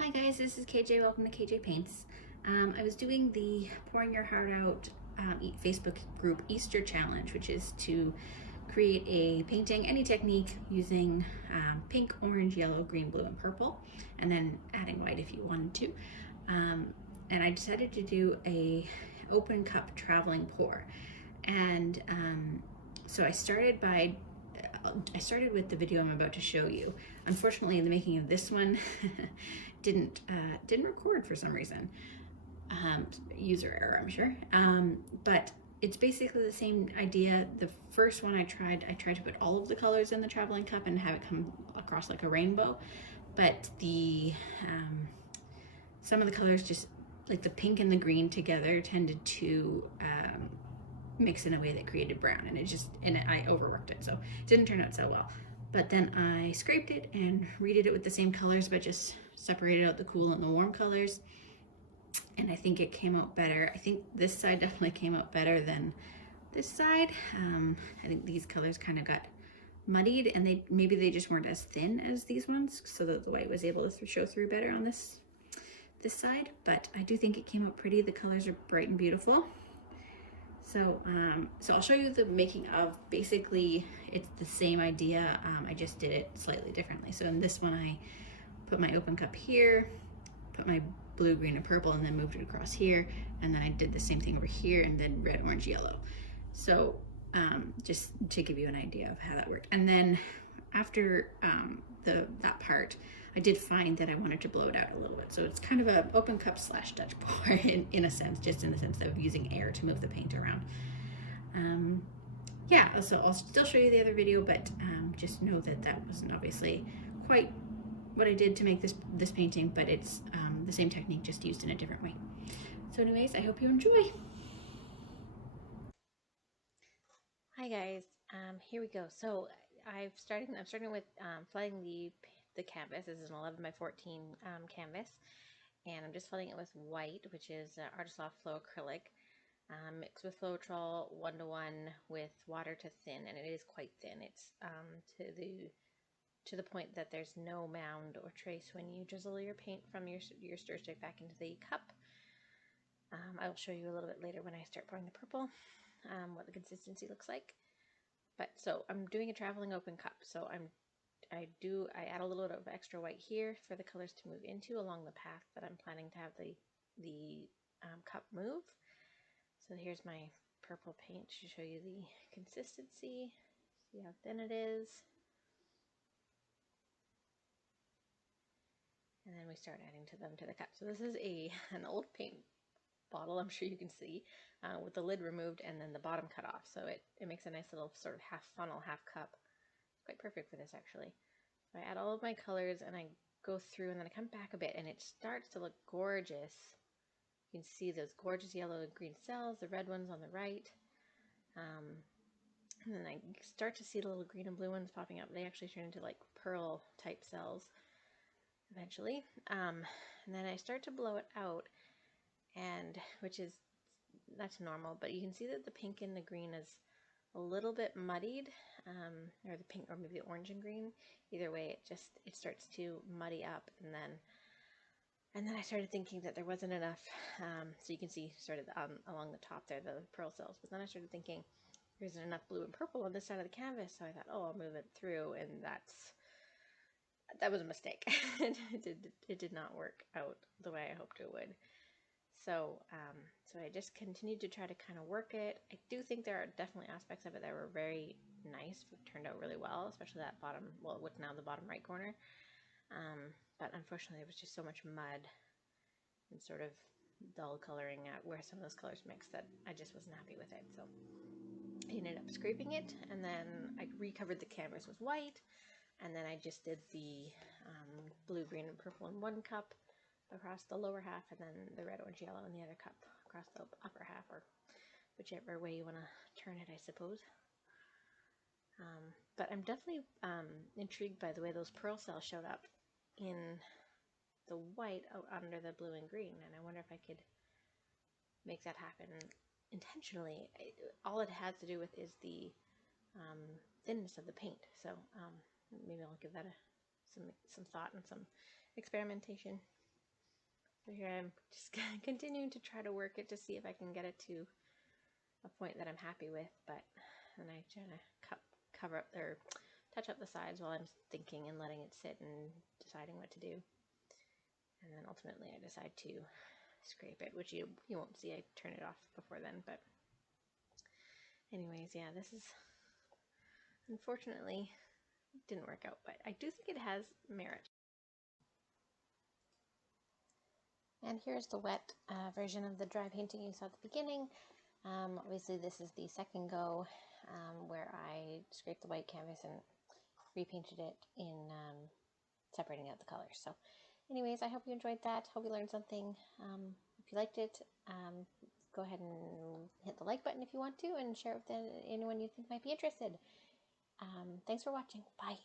Hi guys, this is KJ. Welcome to KJ Paints. I was doing the Pouring Your Heart Out Facebook group Easter challenge, which is to create a painting, any technique, using pink, orange, yellow, green, blue, and purple, and then adding white if you wanted to. And I decided to do a open cup traveling pour. And so I started with the video I'm about to show you. Unfortunately, the making of this one didn't record for some reason. User error, I'm sure. But it's basically the same idea. The first one I tried to put all of the colors in the traveling cup and have it come across like a rainbow. But the some of the colors, just like the pink and the green together, tended to mix in a way that created brown, and I overworked it, so it didn't turn out so well. But then I scraped it and redid it with the same colors, but just separated out the cool and the warm colors, and I think it came out better. I think this side definitely came out better than this side. I think these colors kind of got muddied, and maybe they just weren't as thin as these ones, so that the white was able to show through better on this side. But I do think it came out pretty. The colors are bright and beautiful. So I'll show you the making of. Basically, it's the same idea. I just did it slightly differently. So in this one, I put my open cup here, put my blue, green, and purple, and then moved it across here. And then I did the same thing over here, and then red, orange, yellow. So just to give you an idea of how that worked. And then after that part, I did find that I wanted to blow it out a little bit. So it's kind of an open cup / Dutch pour in a sense, just in the sense of using air to move the paint around. Yeah, so I'll still show you the other video, but just know that that wasn't obviously quite what I did to make this painting, but it's the same technique, just used in a different way. So anyways, I hope you enjoy. Hi guys, here we go. So I'm starting with flooding the canvas. This is an 11 by 14 canvas, and I'm just flooding it with white, which is Artist Loft Flow Acrylic, mixed with Floetrol 1:1 with water to thin, and it is quite thin. It's to the point that there's no mound or trace when you drizzle your paint from your stir stick back into the cup. I will show you a little bit later when I start pouring the purple what the consistency looks like. But so I'm doing a traveling open cup. So I add a little bit of extra white here for the colors to move into along the path that I'm planning to have the cup move. So here's my purple paint to show you the consistency. See how thin it is. And then we start adding them to the cup. So this is an old paint bottle, I'm sure you can see, with the lid removed and then the bottom cut off. So it makes a nice little sort of half funnel, half cup. It's quite perfect for this actually. So I add all of my colors and I go through, and then I come back a bit and it starts to look gorgeous. You can see those gorgeous yellow and green cells, the red ones on the right. And then I start to see the little green and blue ones popping up. They actually turn into like pearl type cells eventually. And then I start to blow it out, and that's normal, but you can see that the pink and the green is a little bit muddied, or the pink, or maybe the orange and green. Either way, it starts to muddy up, and then I started thinking that there wasn't enough. So you can see sort of along the top there, the pearl cells. But then I started thinking there isn't enough blue and purple on this side of the canvas, so I thought, oh, I'll move it through, and that was a mistake. It did not work out the way I hoped it would. So I just continued to try to kind of work it. I do think there are definitely aspects of it that were very nice, turned out really well, especially that bottom, well, what's now the bottom right corner. But unfortunately, there was just so much mud and sort of dull coloring at where some of those colors mixed that I just wasn't happy with it. So I ended up scraping it, and then I recovered the canvas with white, and then I just did the blue, green, and purple in one cup across the lower half, and then the red, orange, yellow in the other cup across the upper half, or whichever way you want to turn it, I suppose. But I'm definitely intrigued by the way those pearl cells showed up in the white under the blue and green, and I wonder if I could make that happen intentionally. All it has to do with is the thinness of the paint, so maybe I'll give that some thought and some experimentation. So here I'm just continuing to try to work it to see if I can get it to a point that I'm happy with, but then I try to cover up or touch up the sides while I'm thinking and letting it sit and deciding what to do. And then ultimately I decide to scrape it, which you won't see. I turn it off before then, but anyways, yeah, this is unfortunately didn't work out, but I do think it has merit. And here's the wet version of the dry painting you saw at the beginning. Obviously this is the second go where I scraped the white canvas and repainted it in separating out the colors. So anyways, I hope you enjoyed that. Hope you learned something. If you liked it, go ahead and hit the like button if you want to, and share it with anyone you think might be interested. Thanks for watching. Bye.